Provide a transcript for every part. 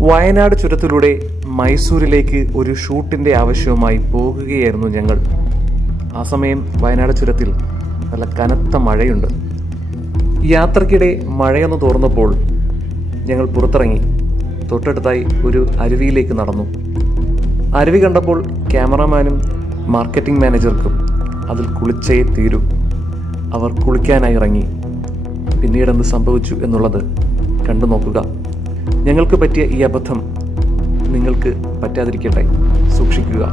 വയനാട് ചുരത്തിലൂടെ മൈസൂരിലേക്ക് ഒരു ഷൂട്ടിന്റെ ആവശ്യവുമായി പോകുകയായിരുന്നു ഞങ്ങൾ. ആ സമയം വയനാട് ചുരത്തിൽ നല്ല കനത്ത മഴയുണ്ട്. യാത്രക്കിടെ മഴയൊന്ന് തോർന്നപ്പോൾ ഞങ്ങൾ പുറത്തിറങ്ങി. തൊട്ടടുത്തായി ഒരു അരുവിയിലേക്ക് നടന്നു. അരുവി കണ്ടപ്പോൾ ക്യാമറമാനും മാർക്കറ്റിംഗ് മാനേജർക്കും അതിൽ കുളിച്ചേ തീരൂ. അവർ കുളിക്കാനായി ഇറങ്ങി. പിന്നീട് എന്ത് സംഭവിച്ചു എന്നുള്ളത് കണ്ടു നോക്കുക ഞങ്ങൾക്ക് പറ്റിയ ഈ അബദ്ധം നിങ്ങൾക്ക് പറ്റാതിരിക്കട്ടെ. സൂക്ഷിക്കുക.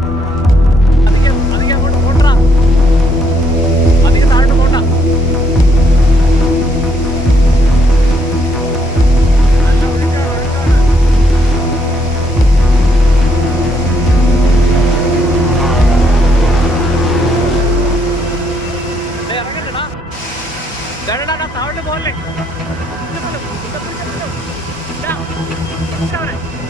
താഴോട്ട് പോണ്ട Got it.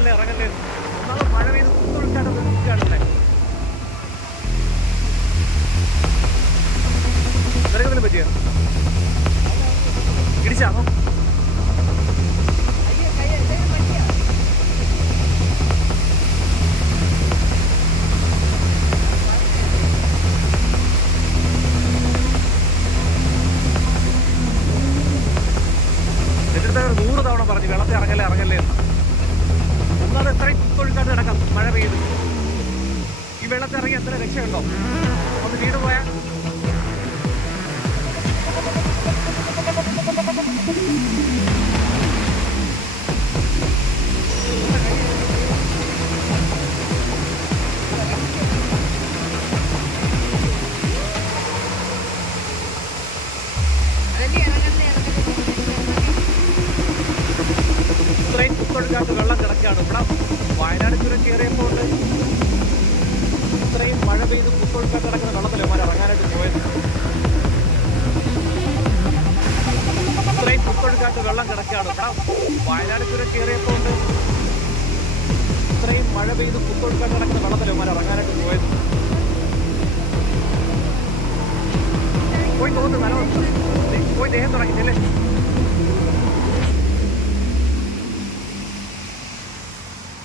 ഇറങ്ങല്ലേ ഇറങ്ങല്ലേ. ഒന്നാമത് മഴ പെയ്ത് കുത്തൊഴുക്കാണ് നിൽക്കുകയാണല്ലേ ഇവിടെ പറ്റിയ? ഇടിച്ചാണോ നൂറ് തവണ പറഞ്ഞു വെള്ളത്തിൽ ഇറങ്ങല്ലേ ഇറങ്ങല്ലേ എന്ന്. ഒന്നാമത് എത്രയും കുത്തൊഴുക്കാണ്ട് കിടക്കാം മഴ പെയ്ത് ഈ വെള്ളത്തിറങ്ങി എത്ര രക്ഷയുണ്ടോ? ഒന്ന് വീട് പോയാൽ ഇത്രയും വെള്ളം കിടക്കുകയാണ്. ഇവിടെ വയനാട് ചുരം കയറിയപ്പോൾ ഇത്രയും മഴ പെയ്ത് കുത്തൊഴുക്കാണ്ട് കിടക്കുന്ന വെള്ളത്തിലെ മഴ ഇറങ്ങാനായിട്ട് പോയത്. ഇത്രയും കുത്തൊഴുക്കാണ്ട് വെള്ളം കിടക്കുകയാണ്. ഇവിടെ വയനാട് ചുരം കയറിയപ്പോൾ ഇത്രയും മഴ പെയ്ത് കുത്തൊഴുക്കാണ്ട് കിടക്കുന്ന വെള്ളത്തിലെ മഴ ഇറങ്ങാനായിട്ട് പോയത്. പോയി തോന്നുന്നു പോയി ദേഹം തുടങ്ങി. ചെല്ലേ